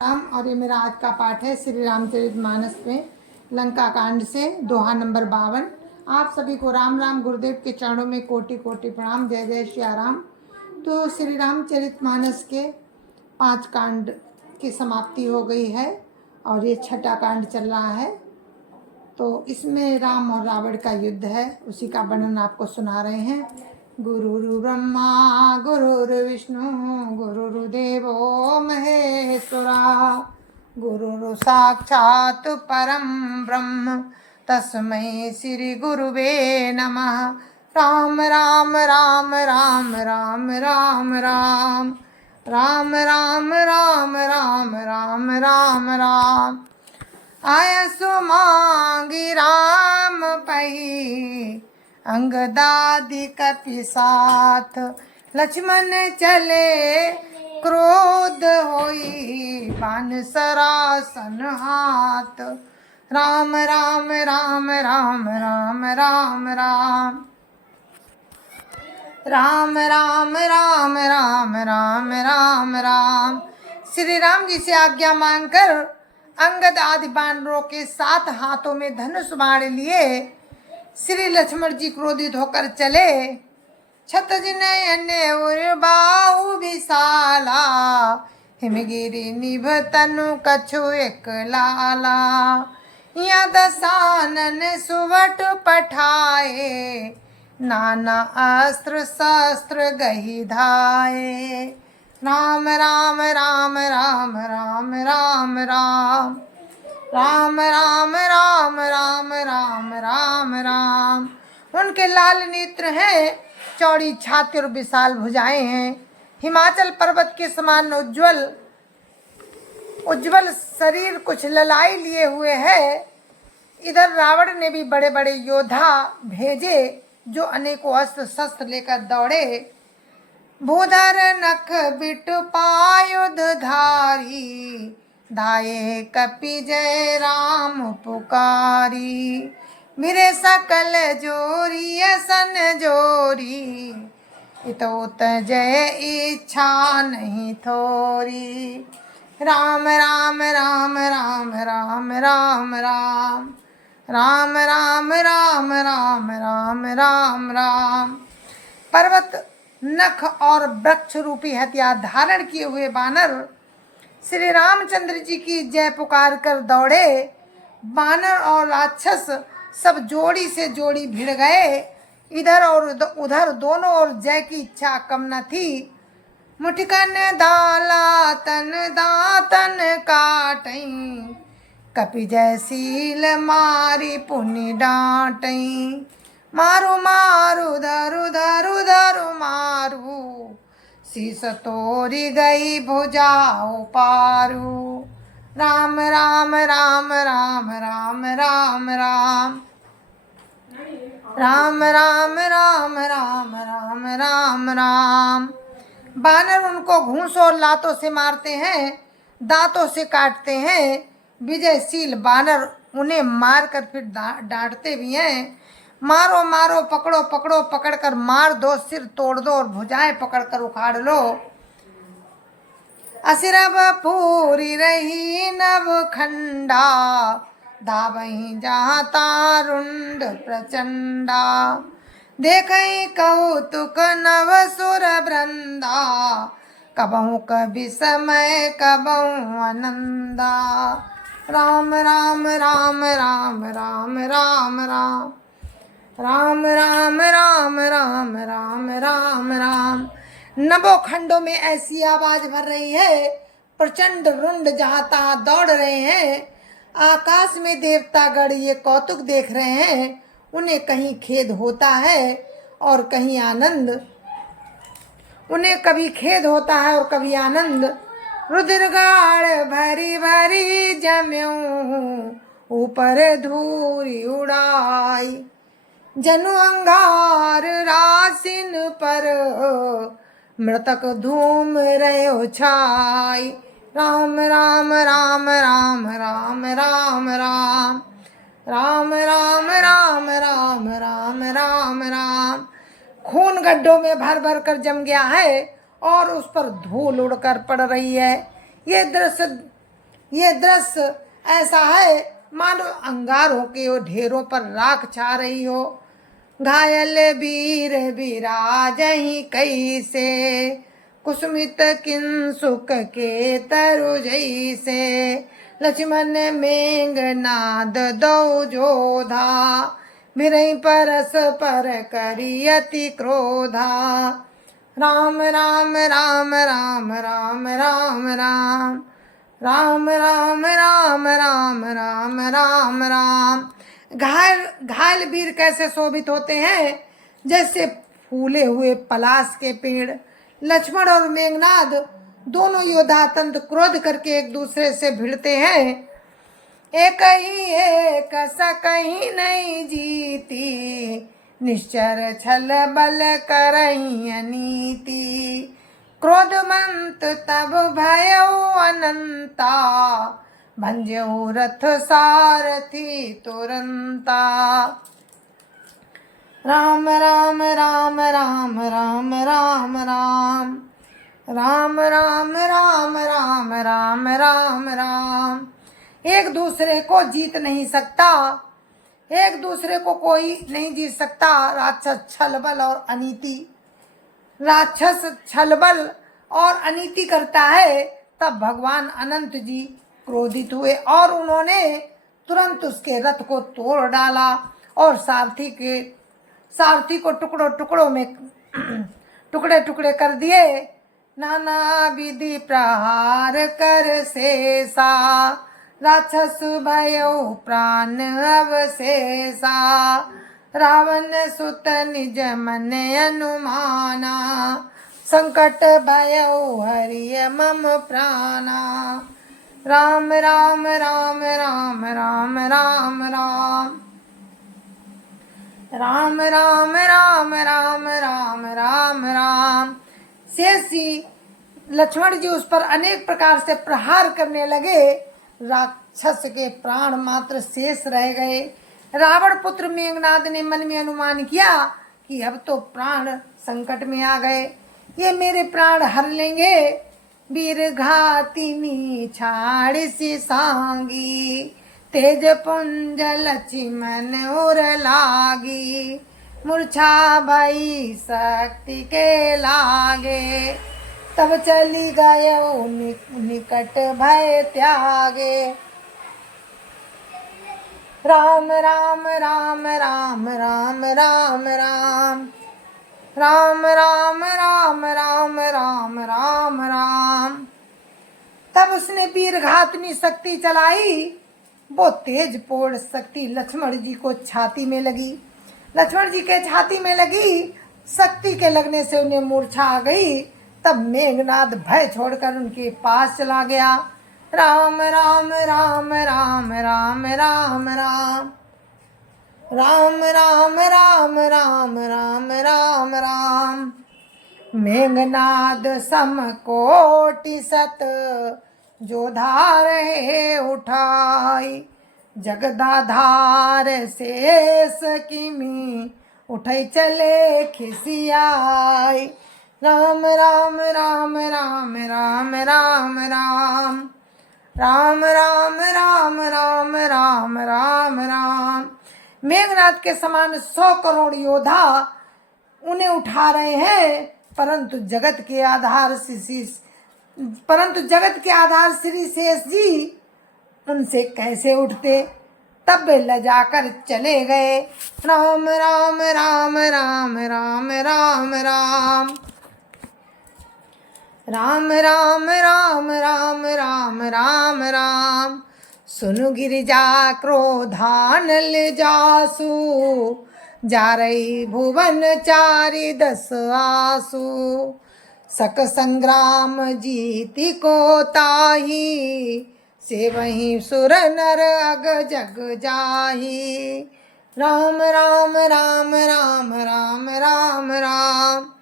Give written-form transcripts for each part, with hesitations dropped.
राम। और ये मेरा आज का पाठ है श्री रामचरितमानस में लंका कांड से दोहा नंबर 52। आप सभी को राम राम। गुरुदेव के चरणों में कोटि कोटि प्रणाम। जय जय श्री राम। तो श्री रामचरितमानस के 5 कांड की समाप्ति हो गई है और ये 6ठा कांड चल रहा है। तो इसमें राम और रावण का युद्ध है, उसी का वर्णन आपको सुना रहे हैं। गुरुर् ब्रह्मा गुरुर्विष्णु गुरुर्देवो महेश्वरा गुरुर् साक्षात् परं ब्रह्म तस्मै श्री गुरुवे नमः। राम राम राम राम राम राम राम राम राम राम राम राम राम राम। आयसु मांगी राम पही अंगदादि कपि साथ। लक्ष्मण चले क्रोध होई बान सरासन हाथ। राम राम राम राम राम राम राम राम राम राम राम राम राम राम। श्री राम जी से आज्ञा मांगकर अंगद आदि बानरों के 7 हाथों में धनुष बाण लिए श्री लक्ष्मण जी क्रोधित होकर चले। छतजनयन बाहु विशाला हिमगिरि निभ तनु कछु एक लाला। या दसानन सुवट पठाए नाना अस्त्र शस्त्र गही धाये। राम राम राम राम राम राम राम राम राम राम राम राम राम राम। उनके लाल नेत्र हैं, चौड़ी छाती और विशाल भुजाएं हैं। हिमाचल पर्वत के समान उज्जवल उज्जवल शरीर कुछ ललाई लिए हुए है। इधर रावण ने भी बड़े बड़े योद्धा भेजे जो अनेकों अस्त्र शस्त्र लेकर दौड़े। भूधर नख बिट पायुध धारी धाये कपि जय राम पुकारी। मेरे सकल जोरी सन जोरी इतोत जय इच्छा नहीं थोरी। राम राम राम राम राम राम राम राम राम राम राम राम राम राम। पर्वत नख और वृक्ष रूपी हथियार धारण किए हुए बानर श्री रामचंद्र जी की जय पुकार कर दौड़े। बानर और राक्षस सब जोड़ी से जोड़ी भिड़ गए। इधर और उधर दोनों ओर जय की इच्छा कम न थी। मुठिकन दाला तन दातन काटई कपि जयशील मारी पुनि डांटई। मारू मारू धरु धरु धरु मारू शीस तोरी गई भुजाओ पारू। राम राम राम राम राम राम राम राम राम राम राम राम राम राम। बानर उनको घूंस और लातों से मारते हैं, दांतों से काटते हैं। विजयशील बानर उन्हें मारकर फिर डांटते भी हैं। मारो मारो पकड़ो पकड़ो पकड़कर मार दो, सिर तोड़ दो और भुजाएं पकड़कर उखाड़ लो। असिरब पूरी रही नव खंडा धावही जहाँ तारुंड प्रचंडा। देखई कौतुक नव सुर वृंदा कबहू कभी समय कबहू आनंदा। राम राम राम राम राम राम राम राम राम राम राम राम राम राम। नभो खंडों में ऐसी आवाज भर रही है, प्रचंड रुंड जहाँ तहाँ दौड़ रहे हैं। आकाश में देवतागण ये कौतुक देख रहे हैं। उन्हें कहीं खेद होता है और कहीं आनंद। उन्हें कभी खेद होता है और कभी आनंद। रुद्रगाड़ भरी भरी जम्यों ऊपर धूरी उड़ाई। जनु अंगार रासिन पर मृतक धूम रहे छाई। राम राम राम राम राम राम राम राम राम राम राम राम राम राम। खून गड्ढों में भर भर कर जम गया है और उस पर धूल उड़कर पड़ रही है। ये दृश्य ये दृश्य ऐसा है मानो अंगारों के वो ढेरों पर राख छा रही हो। घायल वीर विराजहि कैसे, कुसुमित किंसुक के तरु जैसे। लक्ष्मण मेघनाद दो जोधा, बिरहि परस पर करी अति क्रोधा। राम राम राम राम राम राम राम राम राम राम राम राम राम राम। घायल घायल वीर कैसे शोभित होते हैं, जैसे फूले हुए पलाश के पेड़। लक्ष्मण और मेघनाद दोनों योद्धा अत्यंत क्रोध करके एक दूसरे से भिड़ते हैं। एक ही एक सकहीं नहीं जीती, निश्चर छल बल करही अनीति। क्रोधमंत तब भयउ अनंता, भंजऊ रथ सारथी तुरंता। राम राम राम राम राम राम राम राम राम राम राम राम राम राम। एक दूसरे को जीत नहीं सकता, एक दूसरे को कोई नहीं जीत सकता। राक्षस छलबल और अनीति, राक्षस छलबल और अनीति करता है। तब भगवान अनंत जी क्रोधित हुए और उन्होंने तुरंत उसके रथ को तोड़ डाला और सारथी को टुकड़ों टुकड़ों में टुकड़े टुकड़े कर दिए। नाना विधि प्रहार कर शेषा, राक्षस भयउ प्राण अवशेषा। रावण सुत निज मन अनुमाना, संकट भयउ हरिय मम प्राणा। राम राम राम राम राम राम राम राम राम राम राम राम राम राम। शेष जी लक्ष्मण जी उस पर अनेक प्रकार से प्रहार करने लगे। राक्षस के प्राण मात्र शेष रह गए। रावण पुत्र मेघनाद ने मन में अनुमान किया कि अब तो प्राण संकट में आ गए, ये मेरे प्राण हर लेंगे। वीर घातिनी छाड़िसी सांगी, तेज पुंज लक्ष्मण उर लागी। मूर्छा भई शक्ति के लागे, तब चली गयो निकट भय त्यागे। राम राम राम राम राम राम राम राम राम राम राम राम राम राम। तब उसने वीर घातनी शक्ति चलाई। वो तेज पूर्ण शक्ति लक्ष्मण जी को छाती में लगी। लक्ष्मण जी के छाती में लगी शक्ति के लगने से उन्हें मूर्छा आ गई। तब मेघनाद भय छोड़कर उनके पास चला गया। राम राम राम राम राम राम राम राम राम राम राम राम राम राम। मेघनाद समकोटि सत, जो धार है उठाई। जगदाधार शेष किमी, उठै चले खिसियाई। राम राम राम राम राम राम राम राम राम राम राम राम राम राम। मेघनाद के समान 100 करोड़ योद्धा उन्हें उठा रहे हैं, परंतु जगत के आधार श्री शेष जी उनसे कैसे उठते। तब वे लजाकर चले गए। राम राम राम राम राम राम राम राम राम राम राम राम राम राम। सुनु गिरिजा क्रोधानल जासु, जा रही भुवन चारि 10 आसु। सक संग्राम जीति को ताही, से वहीं सुर नर अग जग जाही। राम राम राम राम राम राम राम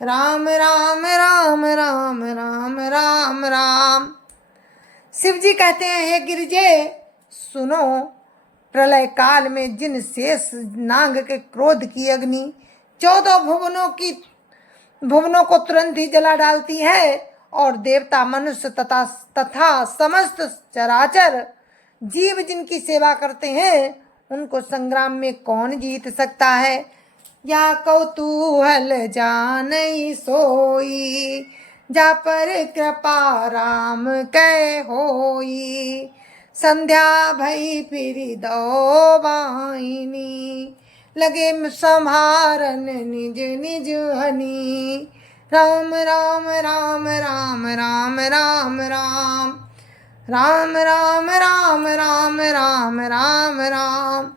राम राम राम राम राम राम राम। शिव जी कहते हैं, हे गिरिजे सुनो, प्रलय काल में जिन शेष नाग के क्रोध की अग्नि 14 भुवनों को तुरंत ही जला डालती है और देवता, मनुष्य तथा समस्त चराचर जीव जिनकी सेवा करते हैं, उनको संग्राम में कौन जीत सकता है। या कौतूहल जानई सोई, जा पर कृपा राम कै होई। संध्या भई फिर दो बाहिनी, लगे संहारन निज निज हनी। राम राम राम राम राम राम राम राम राम राम राम राम राम राम।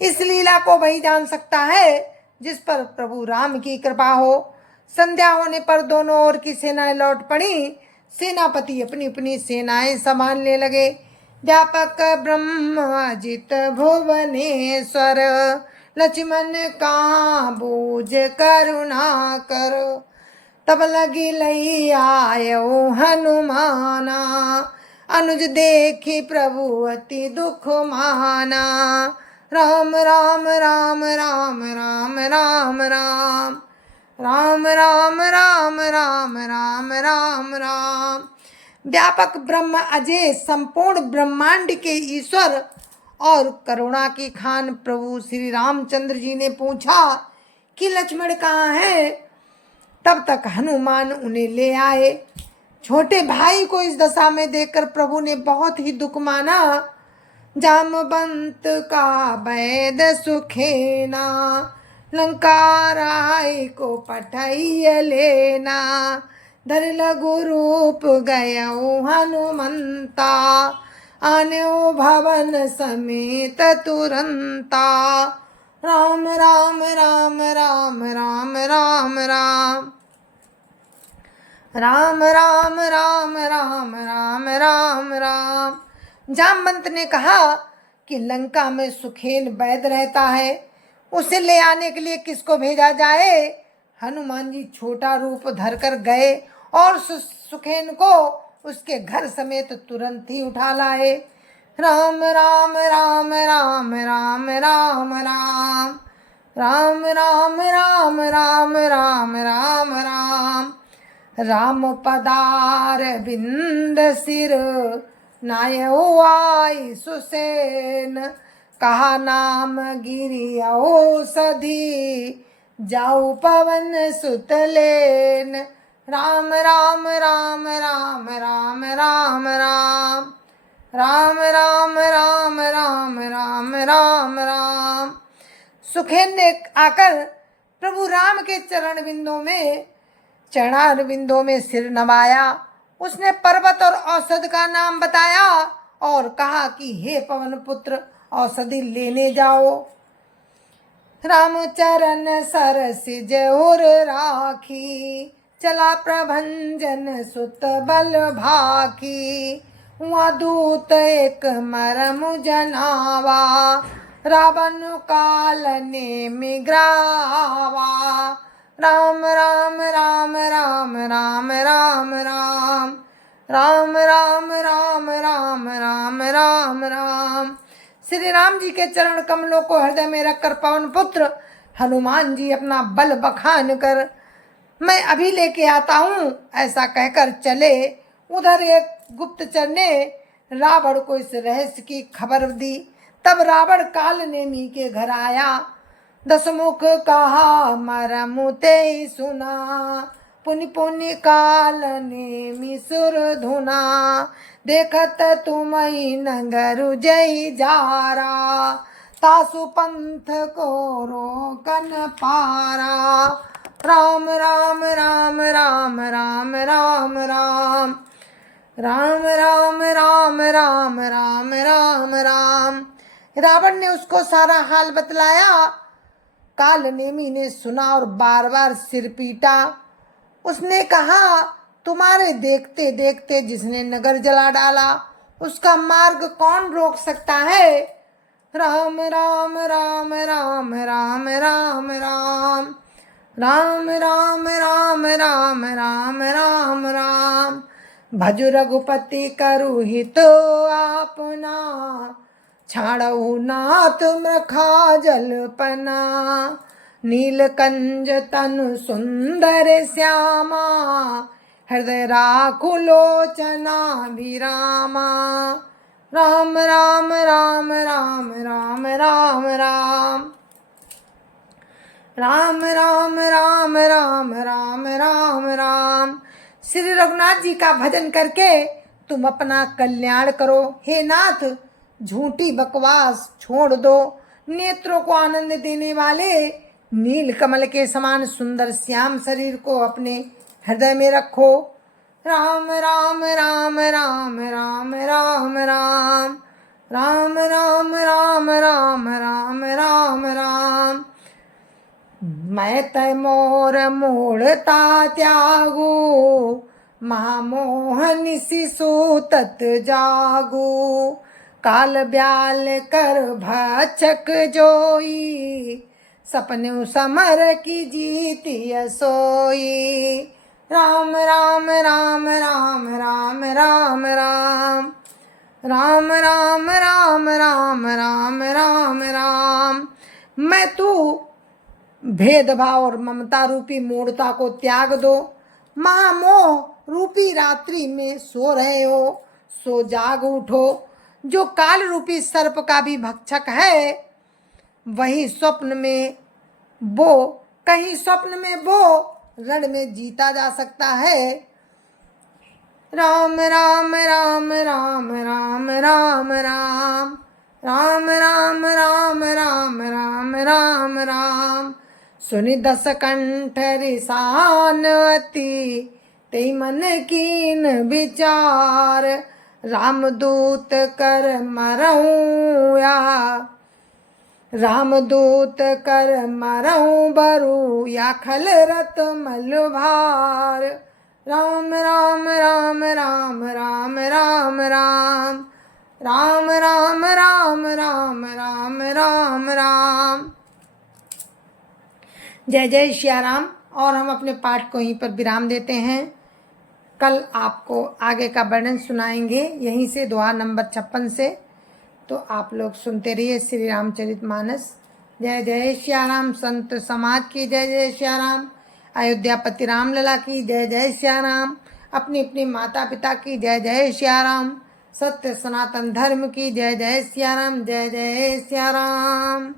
इस लीला को वही जान सकता है जिस पर प्रभु राम की कृपा हो। संध्या होने पर दोनों ओर की सेनाएं लौट पड़ी। सेनापति अपनी अपनी सेनाएं संभालने लगे। व्यापक ब्रह्म अजित भुवनेश्वर, लक्ष्मण कहाँ बूझ करुणा कर। तब लगी लई आयो हनुमाना, अनुज देखी प्रभु अति दुख माना। राम राम राम राम राम राम राम राम राम राम राम राम राम राम। व्यापक ब्रह्म अजय संपूर्ण ब्रह्मांड के ईश्वर और करुणा की खान प्रभु श्री रामचंद्र जी ने पूछा कि लक्ष्मण कहाँ है। तब तक हनुमान उन्हें ले आए। छोटे भाई को इस दशा में देखकर प्रभु ने बहुत ही दुख माना। जामवंत का वैद सुखेना, लंका राय को पठाइए लेना। धर लघु रूप गयो हनुमंता, आन्यो भवन समेत तुरंता। राम राम राम राम राम राम राम राम राम राम राम राम राम राम। जामवंत ने कहा कि लंका में सुखेन वैद रहता है, उसे ले आने के लिए किसको भेजा जाए। हनुमान जी छोटा रूप धरकर गए और सुखेन को उसके घर समेत तुरंत ही उठा लाए। राम राम राम राम राम राम राम राम राम राम राम राम राम राम। राम पदार बिंद सिर, नायो आई सुसेन। कहा नाम गिरी औषधि, जाऊ पवन सुतलेन। राम राम राम राम राम राम राम राम राम राम राम राम राम राम। सुखेन ने आकर प्रभु राम के चरणार बिंदों में सिर नवाया। उसने पर्वत और औषध का नाम बताया और कहा कि हे पवन पुत्र, औषधि लेने जाओ। रामचरण सरसिज उर राखी, चला प्रभंजन सुत बल भाकी। वहाँ दूत एक मरम जनावा, रावण काल ने मिग्रावा। राम राम राम राम राम राम राम राम राम राम राम राम राम राम। श्री राम जी के चरण कमलों को हृदय में रखकर पवन पुत्र हनुमान जी अपना बल बखान कर मैं अभी लेके आता हूँ ऐसा कहकर चले। उधर एक गुप्तचर ने रावण को इस रहस्य की खबर दी। तब रावण काल नेमी के घर आया। दसमुख कहा मरमु ते सुना, पुनि पुनि काल नेमी सुर धुना। देखत तुम्हि नगर जय जारा, तासु पंथ को रोकन पारा। राम राम राम राम राम राम राम राम राम राम राम राम राम राम। रावण ने उसको सारा हाल बतलाया। काल नेमी ने सुना और बार बार सिर पीटा। उसने कहा तुम्हारे देखते देखते जिसने नगर जला डाला उसका मार्ग कौन रोक सकता है। राम राम राम राम राम राम राम राम राम राम राम राम राम राम। भज रघुपति करु हित आपना, छाड़ऊ नाथ मृखा जलपना। नीलकंज तनु सुंदर श्यामा, हृदय राखो लोचना विरामा। राम राम राम राम राम राम राम राम राम राम राम राम राम राम। श्री रघुनाथ जी का भजन करके तुम अपना कल्याण करो। हे नाथ, झूठी बकवास छोड़ दो। नेत्रों को आनंद देने वाले नील कमल के समान सुंदर श्याम शरीर को अपने हृदय में रखो। राम राम राम राम राम राम राम राम राम राम राम राम राम राम। मैं तय मोर मूढ़ता त्यागू, महामोह निशिसु तत जागू। काल ब्याल कर भक्षक जोई, सपने समर की जीती सोई। राम राम राम राम राम राम राम राम राम राम राम राम राम राम। मैं तू भेदभाव और ममता रूपी मूढ़ता को त्याग दो। महामोह रूपी रात्रि में सो रहे हो, सो जाग उठो। जो काल रूपी सर्प का भी भक्षक है, वही स्वप्न में वो कहीं स्वप्न में वो रण में जीता जा सकता है। राम राम राम राम राम राम राम राम राम राम राम राम राम राम। सुनि दस कंठ रिसान अति, ते मन कीन विचार। रामदूत कर मरऊँ या, रामदूत कर मरऊँ बरु, या खल रत मलभार। राम राम राम राम राम राम राम राम राम राम राम राम राम राम। जय जय श्या राम। और हम अपने पाठ को यहीं पर विराम देते हैं। कल आपको आगे का वर्णन सुनाएंगे यहीं से दोहा नंबर 56 से। तो आप लोग सुनते रहिए श्री रामचरितमानस। जय जय श्या राम। संत समाज की जय जय श्या राम। अयोध्यापति रामलला की जय जय श्या राम। अपनी अपनी माता पिता की जय जय श्या राम। सत्य सनातन धर्म की जय जय श्या राम। जय जय श्या राम।